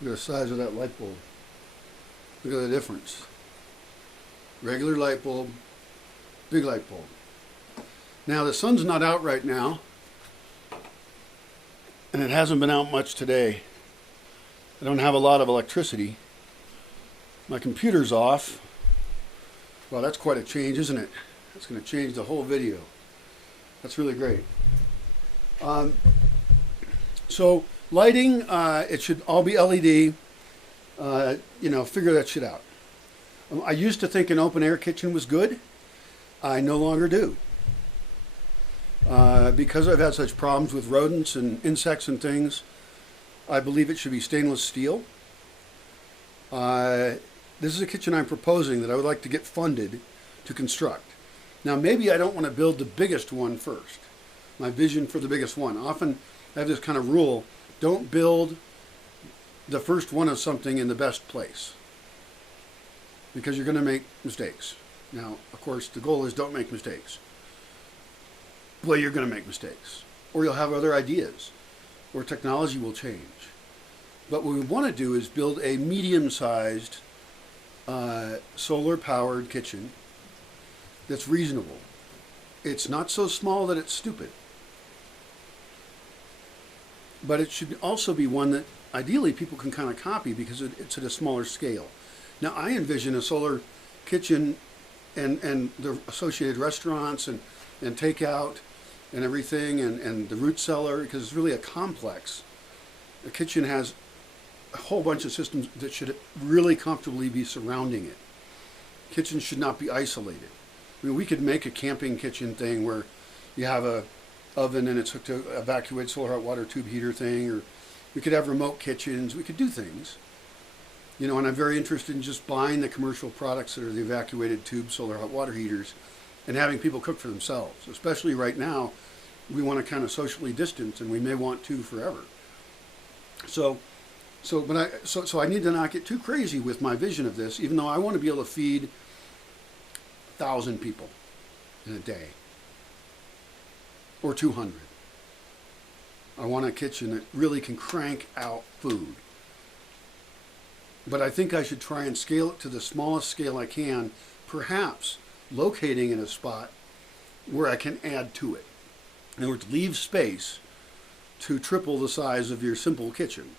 Look at the size of that light bulb. Look at the difference. Regular light bulb, big light bulb. Now the sun's not out right now, and it hasn't been out much today. I don't have a lot of electricity. My computer's off. Well, that's quite a change, isn't it? That's going to change the whole video. That's really great. So lighting, it should all be LED. Figure that shit out. I used to think an open air kitchen was good. I no longer do. Because I've had such problems with rodents and insects and things, I believe it should be stainless steel. This is a kitchen I'm proposing that I would like to get funded to construct. Now, maybe I don't want to build the biggest one first. My vision for the biggest one. Often I have this kind of rule, don't build the first one of something in the best place, because you're going to make mistakes. Now, of course, the goal is don't make mistakes. Well, you're going to make mistakes, or you'll have other ideas, or technology will change. But what we want to do is build a medium-sized solar-powered kitchen that's reasonable. It's not so small that it's stupid, but it should also be one that ideally people can kind of copy because it's at a smaller scale. Now, I envision a solar kitchen and the associated restaurants and takeout and everything and the root cellar, because it's really a complex. The kitchen has a whole bunch of systems that should really comfortably be surrounding it. Kitchens should not be isolated. I mean, we could make a camping kitchen thing where you have a oven and it's hooked to an evacuated solar hot water tube heater thing, or we could have remote kitchens. We could do things. And I'm very interested in just buying the commercial products that are the evacuated tube solar hot water heaters and having people cook for themselves. Especially right now, we want to kind of socially distance, and we may want to forever. So I need to not get too crazy with my vision of this, even though I want to be able to feed 1,000 people in a day, or 200. I want a kitchen that really can crank out food. But I think I should try and scale it to the smallest scale I can, perhaps locating in a spot where I can add to it. In other words, leave space to triple the size of your simple kitchen.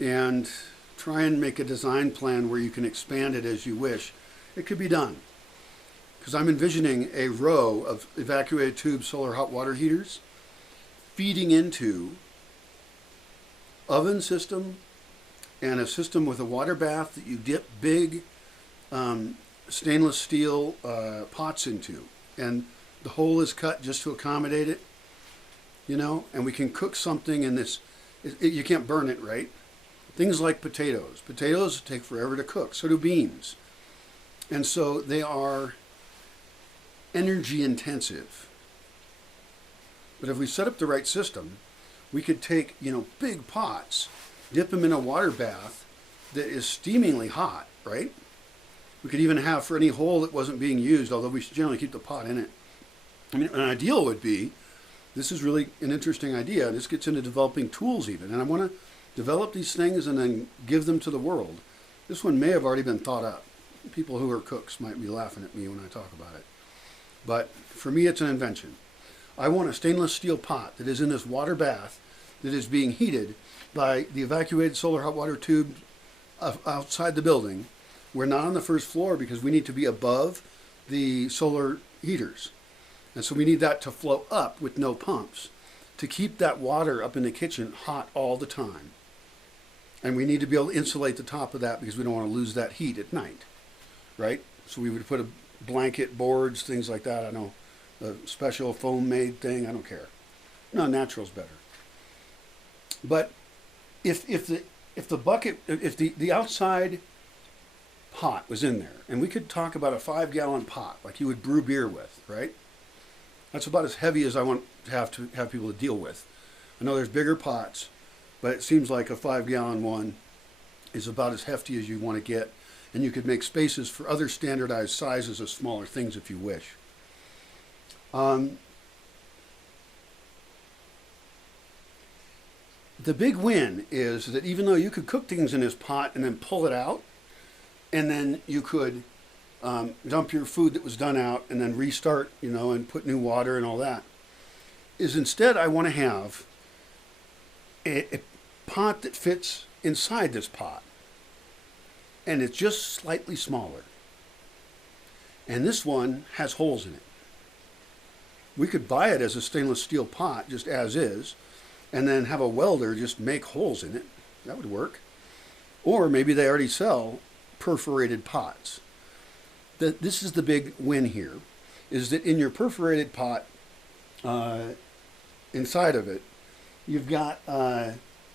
And try and make a design plan where you can expand it as you wish. It could be done. Because I'm envisioning a row of evacuated tube solar hot water heaters feeding into oven system and a system with a water bath that you dip big stainless steel pots into. And the hole is cut just to accommodate it, and we can cook something in this. You can't burn it, right? Things like potatoes. Potatoes take forever to cook. So do beans. And so they are energy intensive. But if we set up the right system, we could take, big pots, dip them in a water bath that is steamingly hot, right? We could even have for any hole that wasn't being used, although we should generally keep the pot in it. I mean, an ideal would be, this is really an interesting idea. This gets into developing tools even. And I want to develop these things and then give them to the world. This one may have already been thought up. People who are cooks might be laughing at me when I talk about it. But for me, it's an invention. I want a stainless steel pot that is in this water bath that is being heated by the evacuated solar hot water tube outside the building. We're not on the first floor because we need to be above the solar heaters. And so we need that to flow up with no pumps to keep that water up in the kitchen hot all the time. And we need to be able to insulate the top of that because we don't want to lose that heat at night, right? So we would put a blanket, boards, things like that. I know, a special foam made thing, I don't care. No, natural's better. But if the outside pot was in there, and we could talk about a 5-gallon pot like you would brew beer with, right? That's about as heavy as I want to have people to deal with. I know there's bigger pots, but it seems like a 5-gallon one is about as hefty as you want to get, and you could make spaces for other standardized sizes of smaller things if you wish. The big win is that even though you could cook things in this pot and then pull it out, and then you could dump your food that was done out and then restart, and put new water and all that, is instead I want to have a pot that fits inside this pot. And it's just slightly smaller. And this one has holes in it. We could buy it as a stainless steel pot, just as is, and then have a welder just make holes in it. That would work. Or maybe they already sell perforated pots. This is the big win here, is that in your perforated pot, inside of it, you've got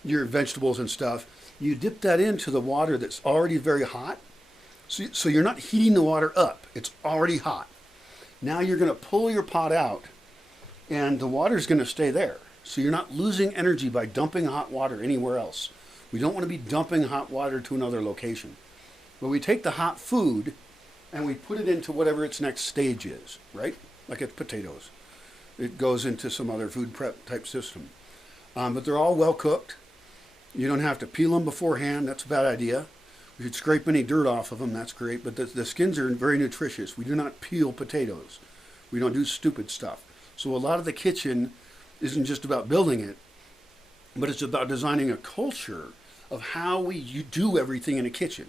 your vegetables and stuff. You dip that into the water that's already very hot. So you're not heating the water up. It's already hot. Now you're going to pull your pot out, and the water's going to stay there. So you're not losing energy by dumping hot water anywhere else. We don't want to be dumping hot water to another location. But we take the hot food and we put it into whatever its next stage is, right? Like it's potatoes. It goes into some other food prep type system. But they're all well cooked. You don't have to peel them beforehand. That's a bad idea. We should scrape any dirt off of them. That's great. But the skins are very nutritious. We do not peel potatoes. We don't do stupid stuff. So a lot of the kitchen isn't just about building it, but it's about designing a culture of how we do everything in a kitchen.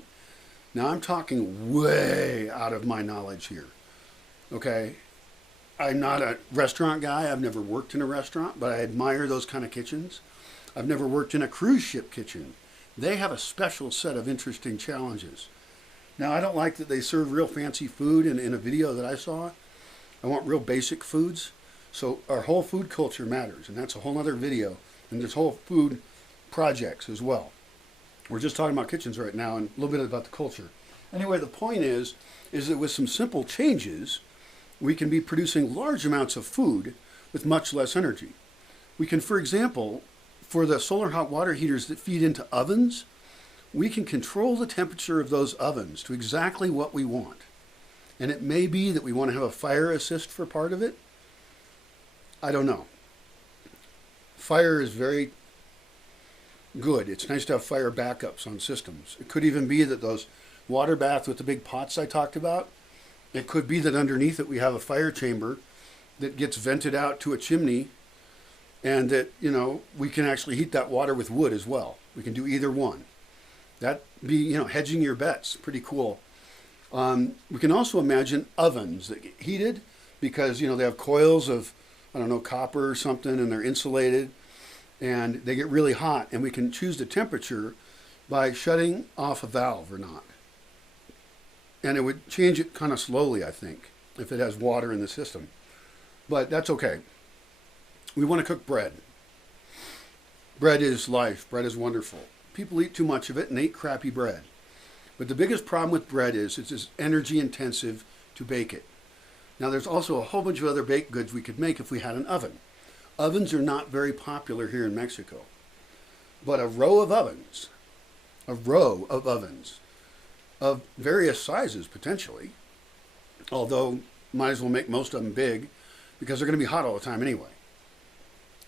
Now I'm talking way out of my knowledge here. Okay? I'm not a restaurant guy. I've never worked in a restaurant, but I admire those kind of kitchens. I've never worked in a cruise ship kitchen. They have a special set of interesting challenges. Now, I don't like that they serve real fancy food in a video that I saw. I want real basic foods. So our whole food culture matters, and that's a whole other video. And there's whole food projects as well. We're just talking about kitchens right now and a little bit about the culture. Anyway, the point is that with some simple changes, we can be producing large amounts of food with much less energy. We can, for example, for the solar hot water heaters that feed into ovens, we can control the temperature of those ovens to exactly what we want. And it may be that we want to have a fire assist for part of it. I don't know. Fire is very good. It's nice to have fire backups on systems. It could even be that those water baths with the big pots I talked about, it could be that underneath it we have a fire chamber that gets vented out to a chimney, and that, we can actually heat that water with wood as well. We can do either one. That be, hedging your bets. Pretty cool. We can also imagine ovens that get heated because, they have coils of, copper or something, and they're insulated, and they get really hot, and we can choose the temperature by shutting off a valve or not. And it would change it kind of slowly, I think, if it has water in the system. But that's okay. We want to cook bread. Bread is life. Bread is wonderful. People eat too much of it and they eat crappy bread. But the biggest problem with bread is it's energy intensive to bake it. Now there's also a whole bunch of other baked goods we could make if we had an oven. Ovens are not very popular here in Mexico. But a row of ovens of various sizes potentially, although might as well make most of them big because they're going to be hot all the time anyway.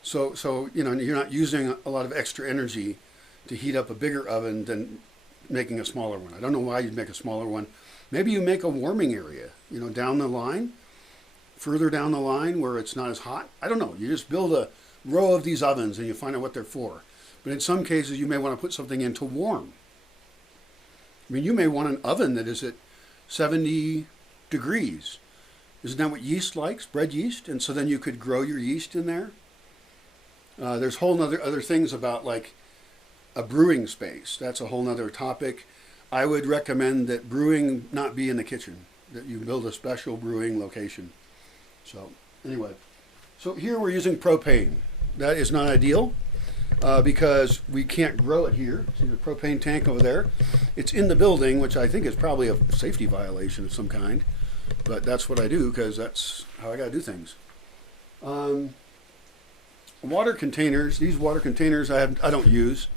So you're not using a lot of extra energy to heat up a bigger oven than making a smaller one. I don't know why you'd make a smaller one. Maybe you make a warming area, down the line, further down the line where it's not as hot. I don't know. You just build a row of these ovens and you find out what they're for. But in some cases, you may want to put something in to warm. You may want an oven that is at 70 degrees. Isn't that what yeast likes? Bread yeast? And so then you could grow your yeast in there. There's whole other things about like a brewing space. That's a whole nother topic. I would recommend that brewing not be in the kitchen, that you build a special brewing location. So anyway, so here we're using propane. That is not ideal because we can't grow it here. See the propane tank over there? It's in the building, which I think is probably a safety violation of some kind. But that's what I do because that's how I got to do things. Water containers. These water containers I don't use,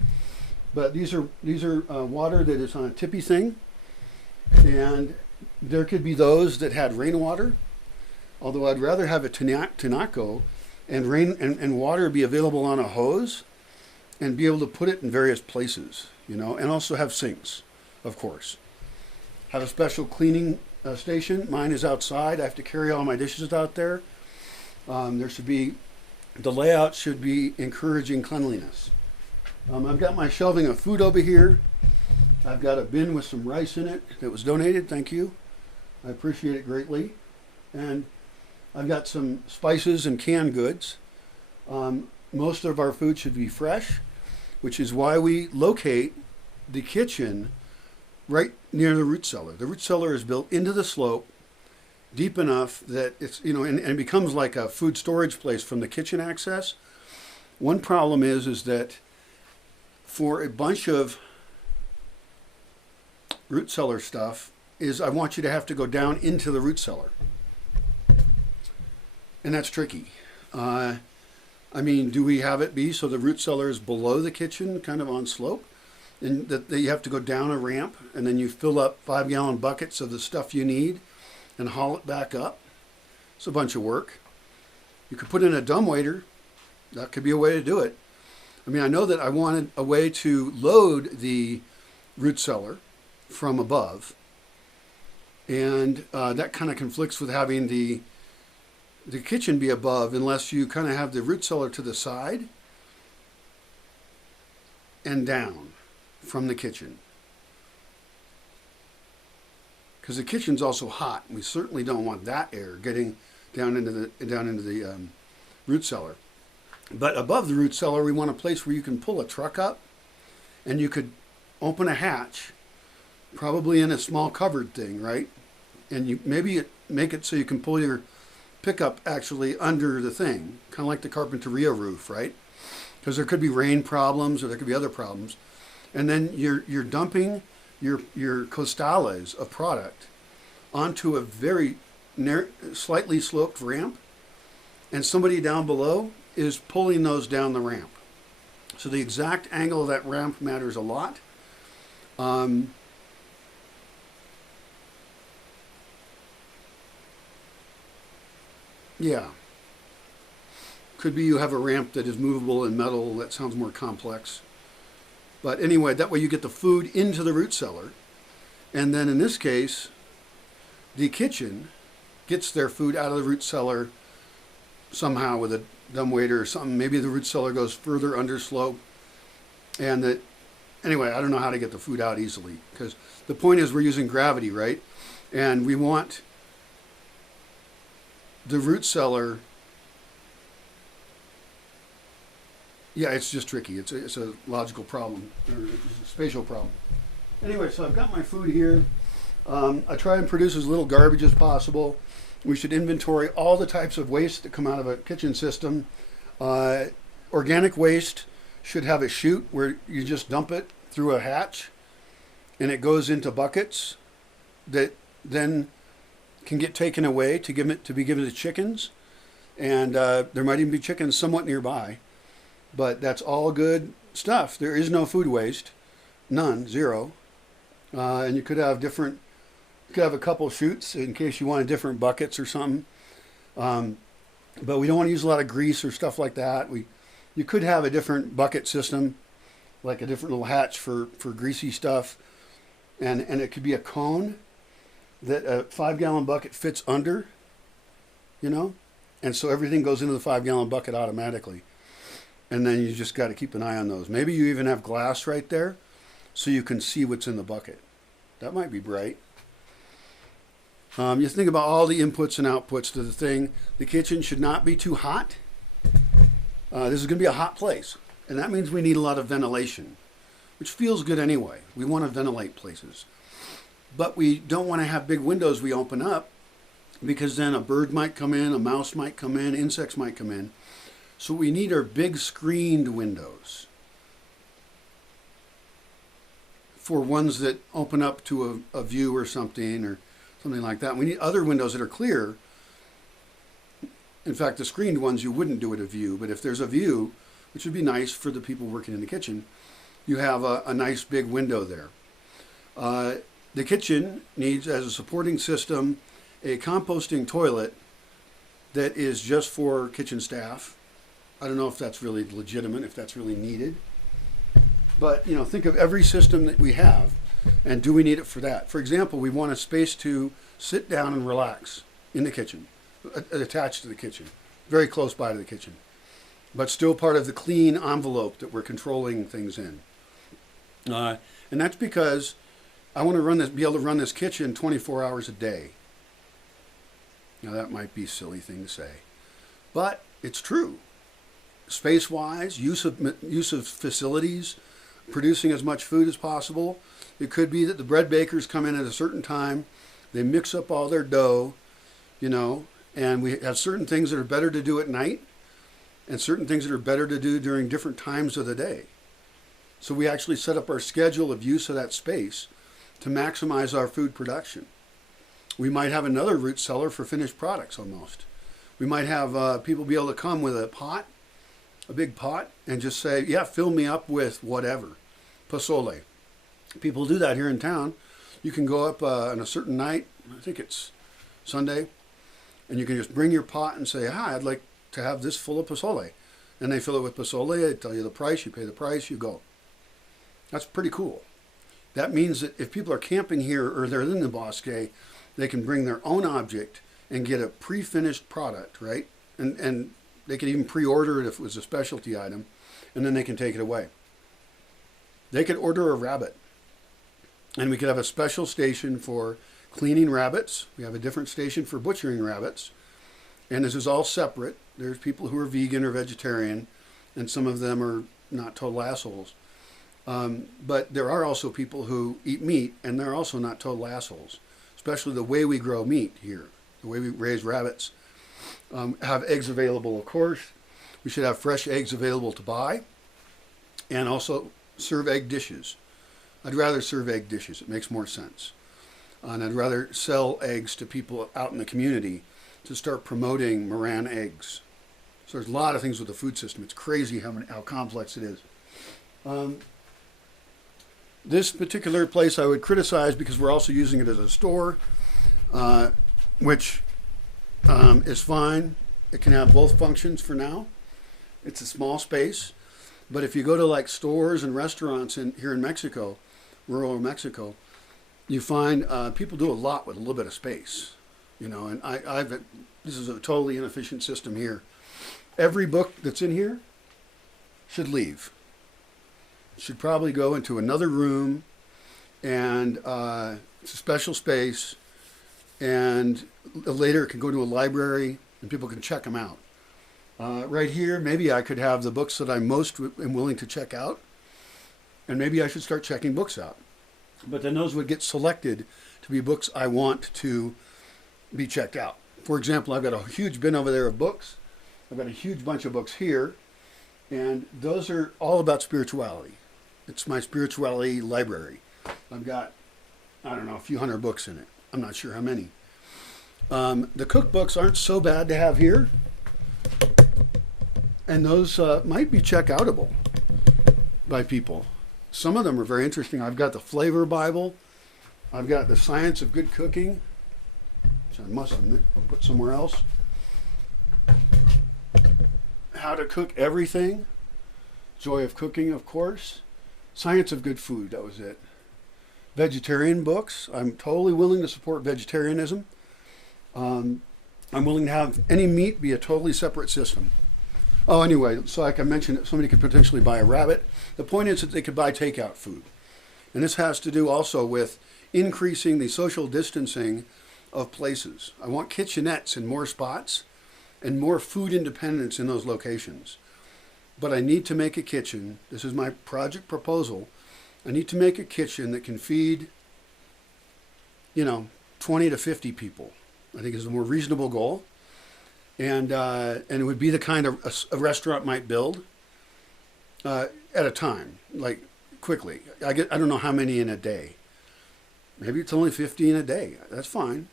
but these are water that is on a tippy thing, and there could be those that had rainwater. Although I'd rather have a tinaco and rain and water be available on a hose, and be able to put it in various places, and also have sinks, of course. Have a special cleaning station. Mine is outside. I have to carry all my dishes out there. The layout should be encouraging cleanliness. I've got my shelving of food over here. I've got a bin with some rice in it that was donated. Thank you. I appreciate it greatly. And I've got some spices and canned goods. Most of our food should be fresh, which is why we locate the kitchen right near the root cellar. The root cellar is built into the slope, deep enough that it's, and it becomes like a food storage place from the kitchen access. One problem is that for a bunch of root cellar stuff is I want you to have to go down into the root cellar. And that's tricky. Do we have it be so the root cellar is below the kitchen, kind of on slope? And that you have to go down a ramp, and then you fill up 5-gallon buckets of the stuff you need and haul it back up. It's a bunch of work. You could put in a dumbwaiter. That could be a way to do it. I know that I wanted a way to load the root cellar from above, and that kind of conflicts with having the kitchen be above, unless you kind of have the root cellar to the side and down from the kitchen, because the kitchen's also hot. We certainly don't want that air getting down into the root cellar. But above the root cellar, we want a place where you can pull a truck up, and you could open a hatch, probably in a small covered thing, right? And you maybe make it so you can pull your pickup actually under the thing, kind of like the Carpinteria roof, right? Because there could be rain problems, or there could be other problems. And then you're dumping your costales of product onto a very slightly sloped ramp, and somebody down below is pulling those down the ramp. So the exact angle of that ramp matters a lot. Yeah. Could be you have a ramp that is movable and metal. That sounds more complex. But anyway, that way you get the food into the root cellar. And then in this case, the kitchen gets their food out of the root cellar somehow with a dumbwaiter or something. Maybe the root cellar goes further underslope. And anyway, I don't know how to get the food out easily, because the point is we're using gravity, right? And we want the root cellar. Yeah, it's just tricky. It's a logical problem, or it's a spatial problem. Anyway, so I've got my food here. I try and produce as little garbage as possible. We should inventory all the types of waste that come out of a kitchen system. Organic waste should have a chute where you just dump it through a hatch, and it goes into buckets that then can get taken away to be given to chickens. And there might even be chickens somewhat nearby. But that's all good stuff. There is no food waste, none, zero. And you could have a couple chutes in case you wanted different buckets or something. But we don't want to use a lot of grease or stuff like that. You could have a different bucket system, like a different little hatch for greasy stuff, and it could be a cone that a 5-gallon bucket fits under, and so everything goes into the 5-gallon bucket automatically. And then you just got to keep an eye on those. Maybe you even have glass right there so you can see what's in the bucket. That might be bright. You think about all the inputs and outputs to the thing. The kitchen should not be too hot. This is going to be a hot place. And that means we need a lot of ventilation, which feels good anyway. We want to ventilate places. But we don't want to have big windows we open up, because then a bird might come in, a mouse might come in, insects might come in. So we need our big screened windows for ones that open up to a view or something like that. We need other windows that are clear. In fact, the screened ones you wouldn't do at a view, but if there's a view, which would be nice for the people working in the kitchen, you have a nice big window there. The kitchen needs, as a supporting system, a composting toilet that is just for kitchen staff. I don't know if that's really legitimate, if that's really needed. But think of every system that we have, and do we need it for that? For example, we want a space to sit down and relax in the kitchen, attached to the kitchen, very close by to the kitchen, but still part of the clean envelope that we're controlling things in. And that's because I want to be able to run this kitchen 24 hours a day. Now that might be a silly thing to say, but it's true. Space-wise, use of facilities, producing as much food as possible. It could be that the bread bakers come in at a certain time, they mix up all their dough, and we have certain things that are better to do at night and certain things that are better to do during different times of the day. So we actually set up our schedule of use of that space to maximize our food production. We might have another root cellar for finished products almost. We might have people be able to come with a big pot, and just say, yeah, fill me up with whatever. Pozole. People do that here in town. You can go up on a certain night, I think it's Sunday, and you can just bring your pot and say, hi, I'd like to have this full of pozole. And they fill it with pozole, they tell you the price, you pay the price, you go. That's pretty cool. That means that if people are camping here or they're in the Bosque, they can bring their own object and get a pre-finished product, right? And they could even pre-order it if it was a specialty item, and then they can take it away. They could order a rabbit, and we could have a special station for cleaning rabbits. We have a different station for butchering rabbits, and this is all separate. There's people who are vegan or vegetarian, and some of them are not total assholes. But there are also people who eat meat, and they're also not total assholes, especially the way we grow meat here, the way we raise rabbits. Have eggs available, of course. We should have fresh eggs available to buy, and also serve egg dishes. I'd rather serve egg dishes. It makes more sense. And I'd rather sell eggs to people out in the community to start promoting Moran eggs. So there's a lot of things with the food system. It's crazy how complex it is. This particular place I would criticize because we're also using it as a store, which is fine. It can have both functions for now. It's a small space, but if you go to like stores and restaurants here in Mexico, rural Mexico, you find people do a lot with a little bit of space, and this is a totally inefficient system here. Every book that's in here should leave. Should probably go into another room, and it's a special space, and later it can go to a library and people can check them out. Right here, maybe I could have the books that I most am willing to check out, and maybe I should start checking books out. But then those would get selected to be books I want to be checked out. For example, I've got a huge bin over there of books. I've got a huge bunch of books here, and those are all about spirituality. It's my spirituality library. I've got, I don't know, a few hundred books in it. I'm not sure how many. The cookbooks aren't so bad to have here, and those might be check-outable by people. Some of them are very interesting. I've got the Flavor Bible. I've got the Science of Good Cooking, which I must put somewhere else. How to Cook Everything. Joy of Cooking, of course. Science of Good Food, that was it. Vegetarian books. I'm totally willing to support vegetarianism. I'm willing to have any meat be a totally separate system. Oh, anyway, so like I mentioned, somebody could potentially buy a rabbit. The point is that they could buy takeout food. And this has to do also with increasing the social distancing of places. I want kitchenettes in more spots and more food independence in those locations. But I need to make a kitchen. This is my project proposal. I need to make a kitchen that can feed, 20 to 50 people. I think is a more reasonable goal. And it would be the kind of a restaurant might build at a time, like quickly. I don't know how many in a day. Maybe it's only 50 in a day. That's fine.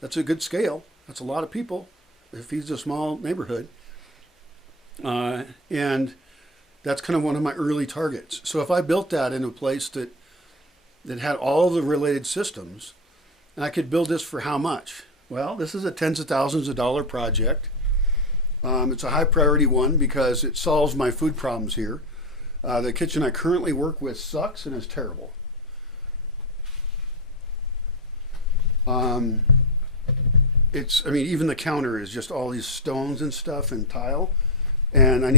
That's a good scale. That's a lot of people. It feeds a small neighborhood. And that's kind of one of my early targets. So if I built that in a place that had all the related systems, and I could build this for how much? Well, this is a tens of thousands of dollar project. It's a high priority one because it solves my food problems here. The kitchen I currently work with sucks and is terrible. I mean, even the counter is just all these stones and stuff and tile, and I need